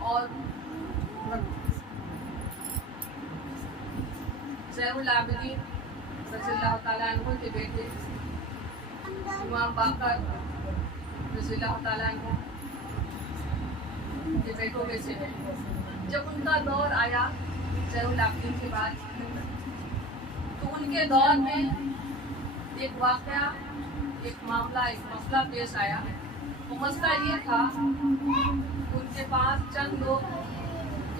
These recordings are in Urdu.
اور زین العابدین رضی اللہ تعالیٰ عنہ کے بیٹے امام باقر رضی اللہ تعالیٰ عنہ کے بیٹوں میں سے ہیں۔ جب ان کا دور آیا زین العابدین کے بعد، تو ان کے دور میں ایک واقعہ، ایک معاملہ، ایک مسئلہ پیش آیا۔ وہ مسئلہ یہ تھا، ان کے پاس چند لوگ،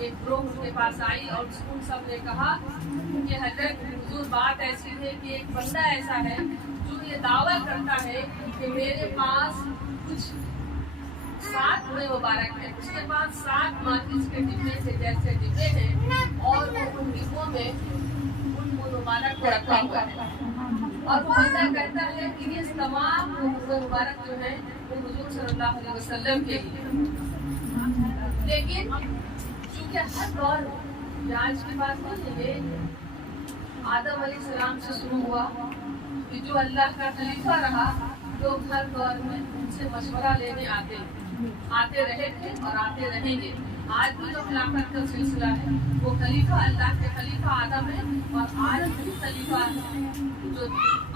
ایک گروہ ان کے پاس آئی اور ان سب نے کہا کہ حضرت حضور بات ایسی ہے کہ ایک بندہ ایسا ہے جو یہ دعویٰ کرتا ہے کہ میرے پاس کچھ 7 بڑے مبارک ہیں، اس کے پاس 7 ماچس کے ڈبے سے جیسے ڈبے ہیں، اور وہ ان ڈبوں میں ان مبارک کو رکھا ہوا ہے، اور وہ بندہ کہتا ہے کہ یہ تمام مبارک جو ہیں وہ حضور صلی اللہ علیہ وسلم کے لیے۔ لیکن چونکہ ہر دور میں آج کی بات نہیں ہے، آدم علیہ السلام سے شروع ہوا کہ جو اللہ کا خلیفہ رہا، لوگ ہر دور میں ان سے مشورہ لینے آتے رہے تھے اور آتے رہیں گے۔ آج بھی جو خلافت کا سلسلہ ہے وہ خلیفہ، اللہ کے خلیفہ آدم ہے، اور آج بھی خلیفہ جو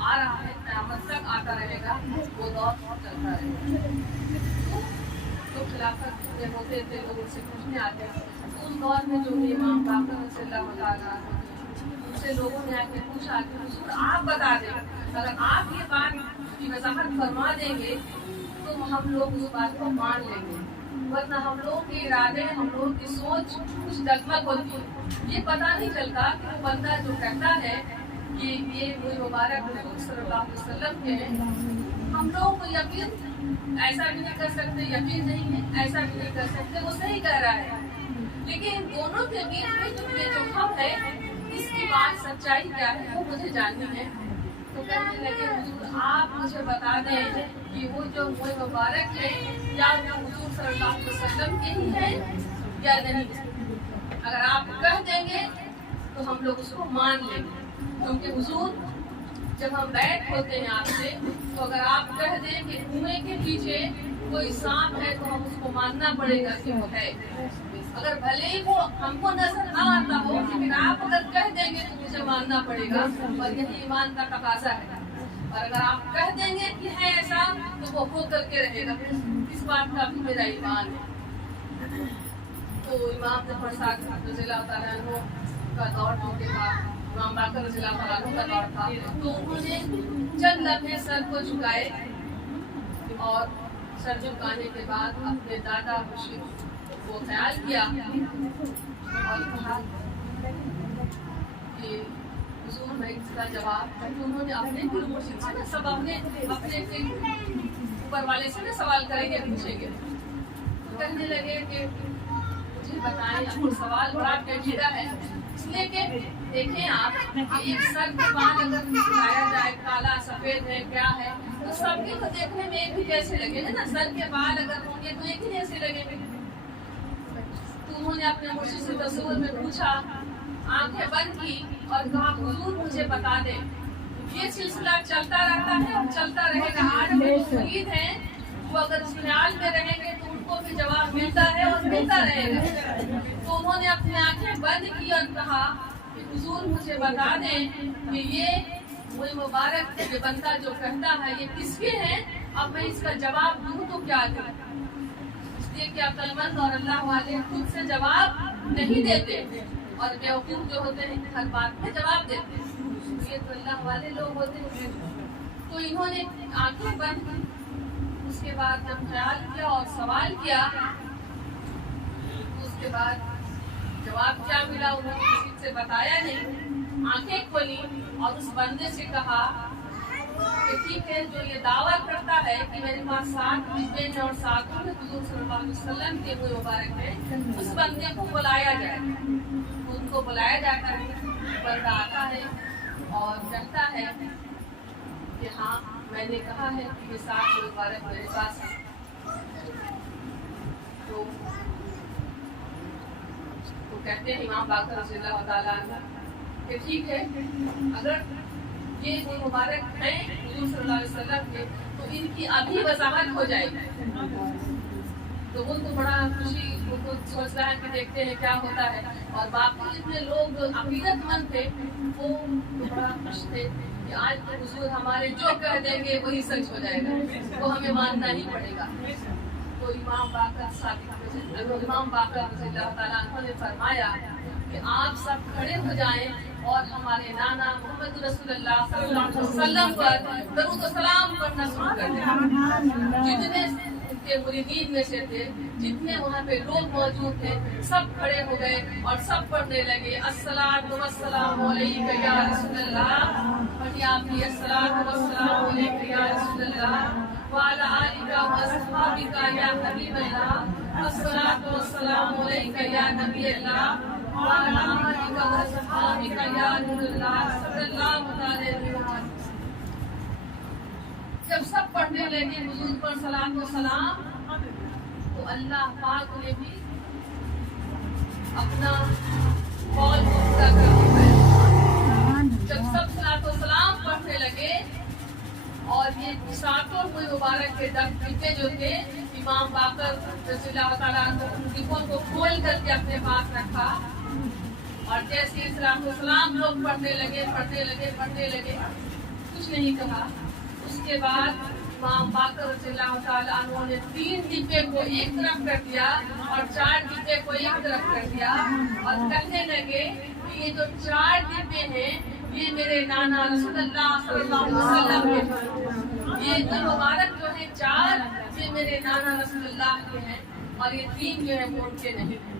آ رہا ہے قیامت تک آتا رہے گا، وہ دور چلتا رہے گا۔ جو خلافت میں ہوتے تھے لوگ ان سے پوچھنے آتے تھے، اس دور میں جو امام باقر رضی اللہ تعالیٰ ان سے لوگوں نے آ کے پوچھا کہ حضور آپ بتا دیں، اگر آپ یہ بات کی وضاحت فرما دیں گے تو ہم لوگ اس بات کو مان لیں گے، ورنہ ہم لوگ کے ارادے، ہم لوگ کی سوچ کچھ ڈگمگ ہوتی ہے۔ یہ پتہ نہیں چلتا کہ وہ بندہ جو کہتا ہے کہ یہ وہی مبارک رسول صلی اللہ علیہ وسلم کے ہیں، ہم لوگ کو یقین ایسا بھی نہیں کر سکتے، یقین نہیں ہے ایسا بھی نہیں کر سکتے، وہ صحیح کہہ رہا ہے، لیکن ان دونوں کے بیچ میں جو ہم ہے، اس کی بات سچائی کیا ہے وہ مجھے جاننی ہے۔ تو کہنے لگے حضور آپ مجھے بتا دیں کہ وہ جو مبارک ہے کیا وہ حضور صلی اللہ علیہ وسلم کے ہی ہیں یا نہیں۔ اگر آپ کہہ دیں گے تو ہم لوگ اس کو مان لیں گے، کیونکہ حضور جب ہم بیٹھ ہوتے ہیں آپ سے، تو اگر آپ کہہ دیں کہ کنویں کے پیچھے کوئی سانپ ہے تو ہم اس کو ماننا پڑے گا کہ وہ ہے، اگر بھلے ہی وہ ہم کو نظر نہ آتا ہو، لیکن آپ اگر کہہ دیں گے تو مجھے ماننا پڑے گا، اور یہی ایمان کا تقاضا ہے۔ اور اگر آپ کہہ دیں گے کہ ہے ایسا تو وہ ہو کر کے رہے گا، اس بات کا بھی میرا ایمان ہے۔ تو امام جعفر صادق رضی اللہ تعالیٰ عنہ کا دور ہونے کا، امام باقر رضی اللہ تعالیٰ عنہ کا دور تھا، تو انہوں نے چند لمحے سر کو جھکائے، اور سر جھکانے کے بعد اپنے دادا مرشد کو خیال کیا اور کہا کہ حضور میں اس کا جواب، انہوں نے اپنے گرو مرشد سے نا سب اپنے اوپر والے سے نا سوال کریں گے، پوچھیں گے، کہنے لگے کہ مجھے بتائیں، اپنے سوال بڑا پیچیدہ ہے، اس لیے کہ دیکھیں آپ ایک سر کے بال اگر دکھایا جائے کالا سفید ہے کیا ہے، تو سب کے تو دیکھنے میں ایک ہی جیسے لگے گا نا، سر کے بال اگر ہوں گے تو ایک ہی جیسے لگیں گے۔ تو انہوں نے اپنے مرشد سے تصور میں پوچھا، آنکھیں بند کی اور کہا حضور مجھے بتا دیں۔ یہ سلسلہ چلتا رہتا ہے اور چلتا رہے گا، آج بھی مرید ہیں وہ اگر اس خیال میں رہیں گے تو ان کو بھی جواب ملتا ہے اور ملتا رہے گا۔ تو انہوں نے اپنی آنکھیں بند کی اور کہا کہ حضور مجھے بتا دیں کہ یہ وہی مبارک یہ بندہ جو کہتا ہے یہ کس کے ہیں، اب میں اس کا جواب دوں تو کیا دوں، اس لیے کہ عقل مند اور اللہ والے خود سے جواب نہیں دیتے، اور بیوقوف جو ہوتے ہیں ہر بات میں جواب دیتے ہیں، یہ تو اللہ والے لوگ ہوتے ہیں۔ تو انہوں نے آنکھیں بند کی، اس کے بعد جب خیال کیا اور سوال کیا، اس کے بعد جواب کیا ملا انہوں نے کسی سے بتایا نہیں، آنکھیں کھولی اور اس بندے سے کہا کہ ٹھیک ہے، جو یہ دعویٰ کرتا ہے کہ میرے پاس 7 ڈبے ہیں اور 7 میں حضور صلی اللہ علیہ وسلم کے وہ مبارک ہیں، اس بندے کو بلایا جائے۔ ان کو بلایا جاتا ہے، بندہ آتا ہے اور کہتا ہے کہ ہاں میں نے کہا ہے کہ یہ 7 مبارک میرے پاس ہیں۔ تو کہتے ہیں امام باقر رضی اللہ تعالیٰ عنہ کہ ٹھیک ہے، اگر یہ وہ مبارک ہیں حضور صلی اللہ علیہ وسلم کے تو ان کی ابھی وضاحت ہو جائے گی۔ تو وہ تو بڑا خوشی وہ تو سوچ رہا ہے کہ دیکھتے ہیں کیا ہوتا ہے. اور باقی جتنے لوگ عقیدت مند تھے وہ تو بڑا خوش تھے کہ آج تو حضور ہمارے جو کہہ دیں گے وہی سچ ہو جائے گا, وہ ہمیں ماننا ہی پڑے گا. تو امام باقر رضی اللہ تعالیٰ عنہ نے فرمایا کہ آپ سب کھڑے ہو جائیں اور ہمارے نانا محمد رسول اللہ صلی اللہ علیہ وسلم پر درود و سلام پڑھنا شروع کر دیں. جتنے ان کے مریدین میں سے تھے, جتنے وہاں پہ لوگ موجود تھے, سب کھڑے ہو گئے اور سب پڑھنے لگے الصلاۃ والسلام علیک یا رسول اللہ. پڑھیے آپ بھی الصلاۃ والسلام علیک یا رسول اللہ وعلی آلک واصحابک یا حبیب اللہ. الصلاۃ والسلام علیک یا نبی اللہ وعلی آلک واصحابک یا نور اللہ صلی اللہ علیہ وسلم. جب سب پڑھنے لگے حضور پر صلاۃ و سلام تو اللہ پاک نے بھی اپنا قول پختہ کر دیا. جب سب صلاۃ و سلام پڑھنے لگے اور یہ ساتوں کوئی مبارک کے ڈبے جو تھے امام باقر رضی اللہ تعالیٰ عنہ ان ڈبوں کو کھول کر کے اپنے پاس رکھا, اور جیسے ہی صلاۃ و سلام لوگ پڑھنے لگے کچھ نہیں کہا. اس کے بعد امام باقر رضی اللہ تعالیٰ عنہ نے 3 ڈبے کو ایک طرف کر دیا اور 4 ڈبے کو ایک طرف کر دیا اور کہنے لگے کہ یہ جو 4 ڈبے ہیں یہ میرے نانا رسول اللہ صلی اللہ علیہ وسلم کے, یہ جو مبارک جو ہے 4 یہ میرے نانا رسول اللہ کے ہیں اور یہ 3 جو ہے وہ ان کے نہیں.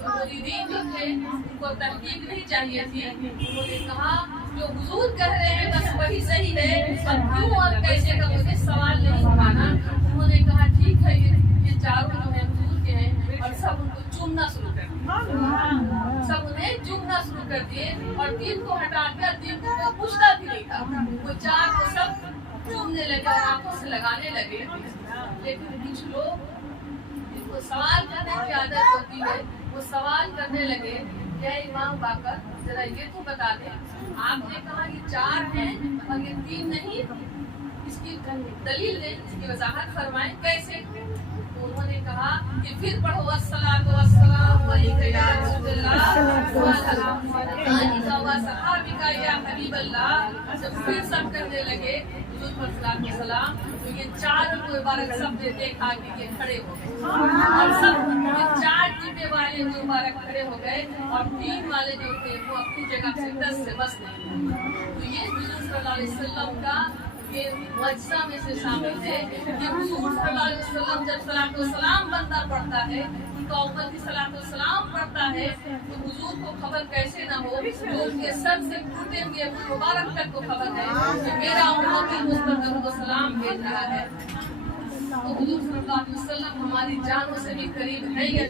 تو مریدین جو تھے ان کو تحقیق نہیں چاہیے تھی. انہوں نے کہا جو حضور کہہ رہے ہیں بس وہی صحیح ہے, اور کیوں اور کیسے کا مجھے سوال نہیں اٹھانا. انہوں نے کہا ٹھیک ہے یہ چاروں جو ہیں حضور کے ہیں, اور سب ان کو چومنا شروع کر دیا. سب انہیں چومنا شروع کر دیے اور 3 کو ہٹا دیا. 3 کو پوچھتا بھی نہیں تھا, وہ 4 کو سب چومنے لگے اور آنکھوں سے لگانے لگے. لیکن کچھ لوگ جن کو سوال کرنے کی عادت ہوتی ہے وہ سوال کرنے لگے کہ امام باقر ذرا یہ تو بتا دیں, آپ نے کہا یہ 4 ہیں اور یہ 3 نہیں, اس کی دلیل دیں, اس کی وضاحت فرمائیں کیسے. تو انہوں نے کہا کہ پھر پڑھو الصلاۃ والسلام علیک یا رسول اللہ وعلی آلک واصحابک یا حبیب اللہ. جب پھر سب کہنے لگے حضور پر صلاۃ و سلام تو یہ 4 مبارک سب نے دیکھا کہ یہ کھڑے ہو گئے اور سب 4 ڈبے والے مبارک کھڑے ہو گئے اور 3 والے جو تھے وہ اپنی جگہ سے 10 سے بس نہیں. تو یہ حضور صلی اللہ علیہ وسلم کا یہ معجزہ میں سے شامل ہے کہ حضور صلی اللہ علیہ وسلم جب صلاۃ و سلام بندہ پڑھتا ہے, ان کا امتی صلاۃ و سلام پڑھتا ہے, تو حضور کو خبر کیسے نہ ہو, جو ان کے سر سے ٹوٹے ہوئے مبارک تک کو خبر ہے کہ میرا امتی مجھ پر درود و سلام بھیج رہا ہے. تو حضور صلی اللہ علیہ وسلم ہماری جانوں سے بھی قریب ہے.